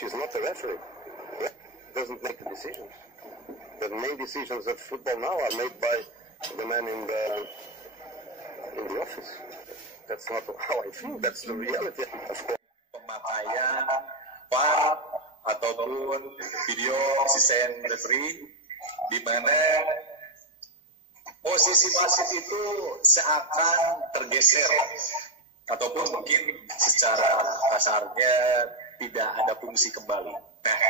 She's not a referee. Doesn't make the decisions. The main decisions of football now are made by the man in the office. That's not how I think. That's the reality. Of course. Pemakaian VAR ataupun video assistant referee, di mana posisi wasit itu seakan tergeser ataupun mungkin secara kasarnya tidak ada fungsi kembali. Nah,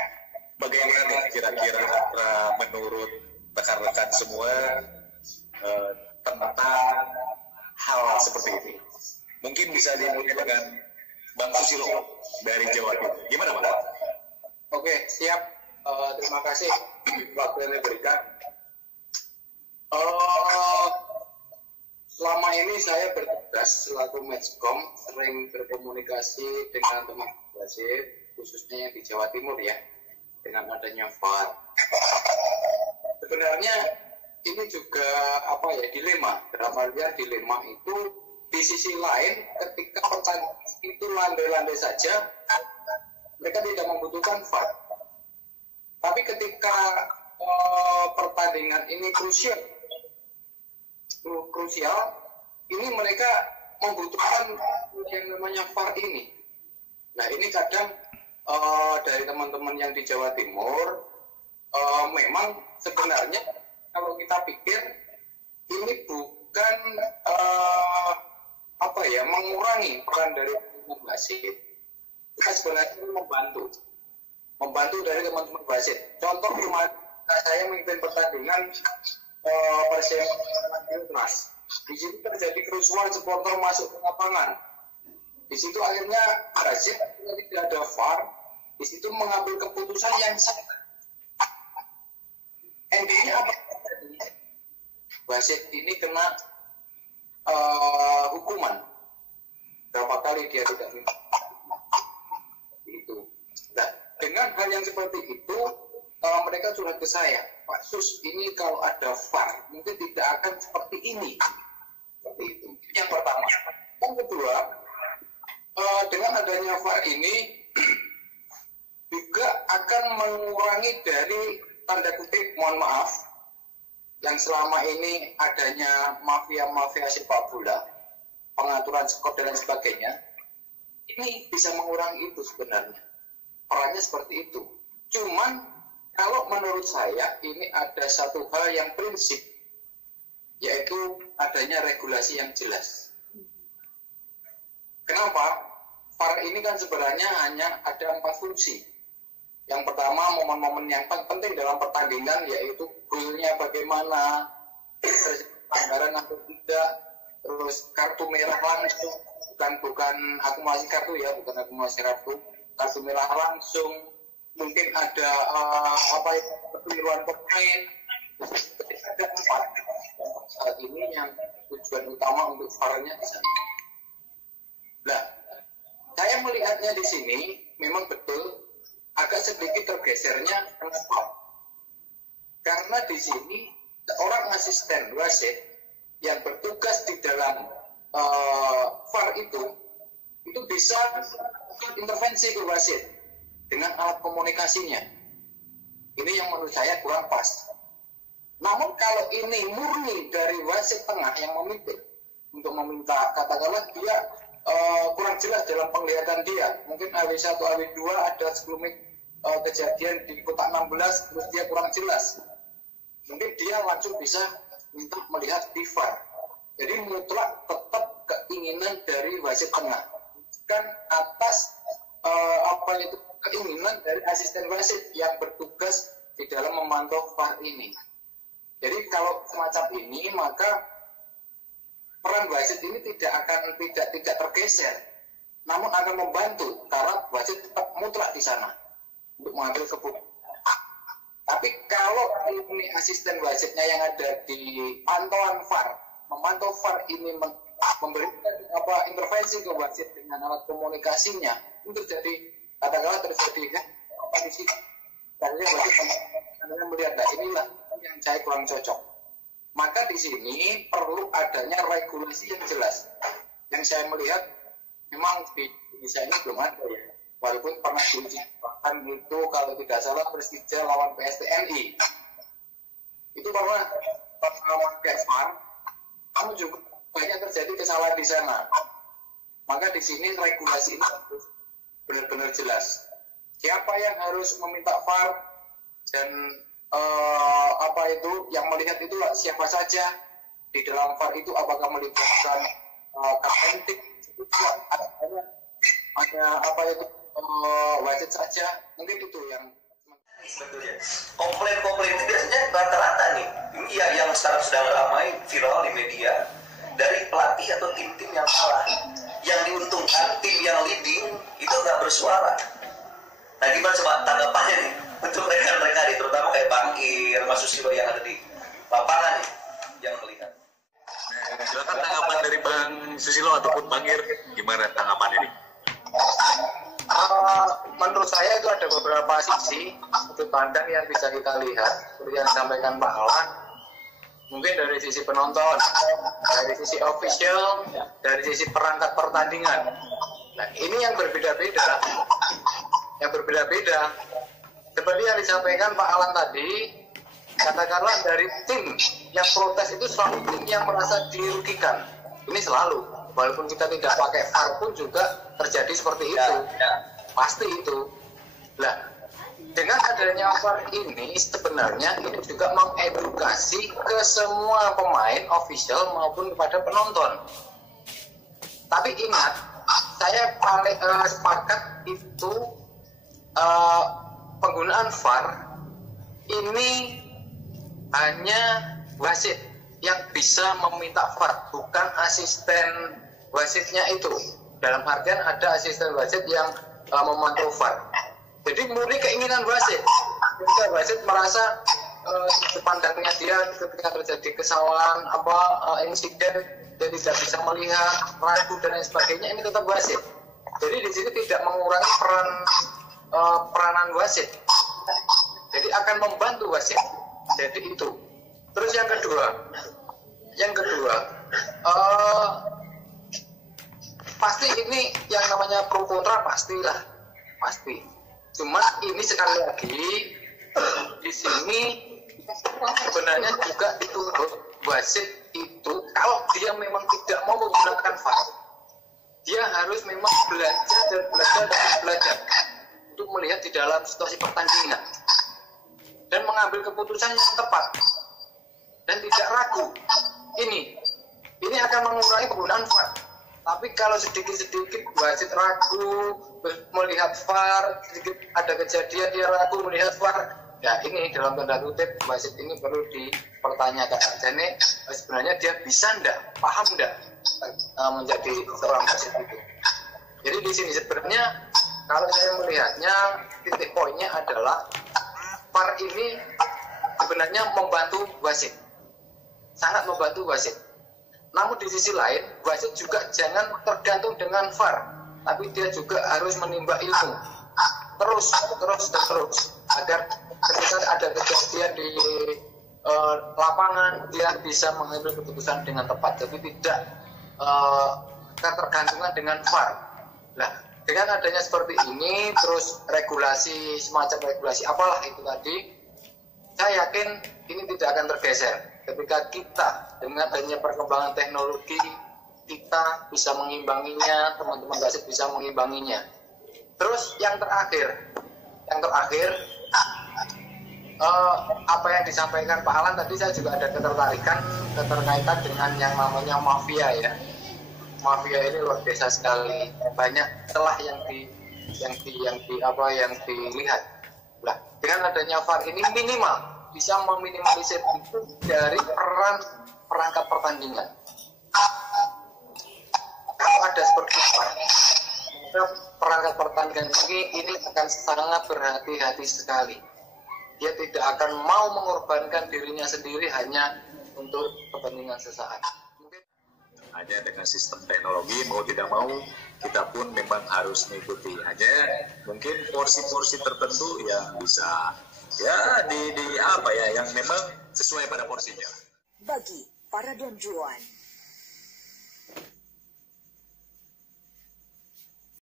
bagaimana nih kira-kira menurut rekan-rekan semua tentang hal seperti ini? Mungkin bisa dimulai dengan Bang Susilo dari Jawa Timur. Gimana, Bang? Oke, siap. Terima kasih waktu yang diberikan. Selama ini saya bertugas selaku Matchcom, sering berkomunikasi dengan teman wasit, khususnya yang di Jawa Timur ya, dengan adanya VAR. Sebenarnya ini juga dilema. Dalam artian dilema itu di sisi lain ketika pertandingan itu landai-landai saja, mereka tidak membutuhkan VAR. Tapi ketika pertandingan ini krusial, ini mereka membutuhkan yang namanya VAR ini. Nah, ini kadang dari teman-teman yang di Jawa Timur memang sebenarnya kalau kita pikir ini bukan mengurangi peran dari wasit. Kita sebenarnya membantu dari teman-teman wasit. Contoh kemarin saya memimpin pertandingan Persema. Di situ terjadi kerusuhan supporter masuk ke lapangan. Di situ akhirnya wasit tidak ada VAR. Di situ mengambil keputusan yang salah. Endingnya apa? Wasit ini kena hukuman. Berapa kali dia tidak minta itu. Nah, dengan hal yang seperti itu, mereka curhat ke saya, Pak Sus, ini kalau ada VAR mungkin tidak akan seperti ini. Seperti itu. Yang pertama. Yang kedua, dengan adanya VAR ini juga akan mengurangi dari tanda kutip, mohon maaf, yang selama ini adanya mafia-mafia sepak bola, pengaturan skor dan sebagainya, ini bisa mengurangi itu sebenarnya. Perannya seperti itu. Cuman kalau menurut saya ini ada satu hal yang prinsip, yaitu adanya regulasi yang jelas. Kenapa? VAR ini kan sebenarnya hanya ada 4 fungsi. Yang pertama, momen-momen yang penting dalam pertandingan, yaitu golnya bagaimana, pelanggaran atau tidak, terus kartu merah langsung, bukan akumulasi kartu ya, bukan akumulasi kartu merah langsung, mungkin ada peniruan pemain. Ada 4 saat ini yang tujuan utama untuk VAR-nya di sana. Nah, saya melihatnya di sini memang betul agak sedikit tergesernya. Kenapa? Karena di sini orang asisten wasit yang bertugas di dalam VAR itu bisa intervensi ke wasit dengan alat komunikasinya. Ini yang menurut saya kurang pas. Namun kalau ini murni dari wasit tengah yang memimpin untuk meminta, katakanlah dia kurang jelas dalam penglihatan dia, mungkin AW1, AW2 ada 10 menit kejadian di kotak 16, terus dia kurang jelas, mungkin dia langsung bisa minta melihat di VAR. Jadi mutlak tetap keinginan dari wasit tengah, bukan atas keinginan dari asisten wasit yang bertugas di dalam memantau VAR ini. Jadi kalau semacam ini, maka peran wasit ini tidak tergeser, namun akan membantu karena wasit tetap mutlak di sana untuk mengambil keputusan. Tapi kalau ini asisten wasitnya yang ada di pantauan VAR, memantau VAR ini memberikan intervensi ke wasit dengan alat komunikasinya, itu katakanlah terjadi kondisi karena wasit melihat, nah inilah yang saya kurang cocok. Maka di sini perlu adanya regulasi yang jelas. Yang saya melihat memang di Indonesia ini belum ada ya. walaupun pernah diuji bahkan itu kalau tidak salah Persija lawan PSTNI itu pernah pakai VAR, namun juga banyak terjadi kesalahan di sana. Maka di sini regulasi ini harus benar-benar jelas. Siapa yang harus meminta VAR dan apa itu yang melihat itu siapa saja di dalam VAR itu, apakah melibatkan KPNT itu hanya apa itu wasit saja, mungkin itu yang sebetulnya. Komplain-komplain itu biasanya rata-rata nih, ini ya yang sekarang sedang ramai viral di media, dari pelatih atau tim-tim yang kalah. Yang diuntungkan tim yang leading itu nggak bersuara. Nah gimana coba tanggapannya nih untuk rekan-rekan nih, terutama kayak Bang Ir, Mas Susilo yang ada di lapangan nih yang melihat. Nah, silakan tanggapan dari Bang Susilo ataupun Bang Ir, gimana tanggapan ini? Menurut saya itu ada beberapa sisi sudut pandang yang bisa kita lihat seperti yang disampaikan Pak Alan. Mungkin dari sisi penonton, dari sisi official, dari sisi perangkat pertandingan. Nah ini yang berbeda-beda, seperti yang disampaikan Pak Alan tadi. Katakanlah dari tim yang protes itu selalu tim yang merasa dirugikan. Ini selalu, walaupun kita tidak pakai VAR pun juga terjadi seperti itu. Pasti itu. Nah, dengan adanya VAR ini sebenarnya ini juga mengedukasi ke semua pemain official maupun kepada penonton. Tapi ingat, saya paling sepakat itu penggunaan VAR ini hanya wasit yang bisa meminta VAR, bukan asisten wasitnya itu. Dalam artian ada asisten wasit yang memantau VAR. Jadi murni keinginan wasit. Ketika wasit merasa pandangnya dia ketika terjadi kesalahan insiden dia tidak bisa melihat, ragu dan lain sebagainya, ini tetap wasit. Jadi di sini tidak mengurangi peranan wasit. Jadi akan membantu wasit. Jadi itu. Terus yang kedua, pasti ini yang namanya pro kontra pasti. Cuma ini sekali lagi di sini sebenarnya juga dituntut wasit itu kalau dia memang tidak mau menggunakan VAR, dia harus memang belajar untuk melihat di dalam situasi pertandingan dan mengambil keputusan yang tepat dan tidak ragu. Ini akan mengurangi penggunaan VAR. Tapi kalau sedikit-sedikit wasit ragu melihat VAR, sedikit ada kejadian dia ragu melihat VAR, ya ini dalam tanda kutip wasit ini perlu dipertanyakan. Jadi sebenarnya dia bisa paham menjadi seorang wasit itu. Jadi di sini sebenarnya kalau saya melihatnya titik poinnya adalah VAR ini sebenarnya membantu wasit, sangat membantu wasit. Namun di sisi lain, wasit juga jangan tergantung dengan VAR, tapi dia juga harus menimba ilmu terus agar ketika ada kejadian di lapangan dia bisa mengambil keputusan dengan tepat, jadi tidak ketergantungan dengan VAR. Nah, dengan adanya seperti ini, terus semacam regulasi apalah itu tadi, saya yakin ini tidak akan tergeser. Ketika kita dengan adanya perkembangan teknologi, kita bisa mengimbanginya, teman-teman wasit bisa mengimbanginya. Terus yang terakhir, apa yang disampaikan Pak Alan tadi, saya juga ada keterkaitan dengan yang namanya mafia ya. Mafia ini luar biasa sekali, banyak celah yang dilihat. Nah, dengan adanya VAR ini minimal bisa meminimalisir itu dari peran perangkat pertandingan. Kalau ada seperti VAR, perangkat pertandingan ini akan sangat berhati-hati sekali. Dia tidak akan mau mengorbankan dirinya sendiri hanya untuk kepentingan sesaat. Hanya dengan sistem teknologi, mau tidak mau kita pun memang harus mengikuti. Hanya mungkin porsi-porsi tertentu yang bisa yang memang sesuai pada porsinya. Bagi para donjuan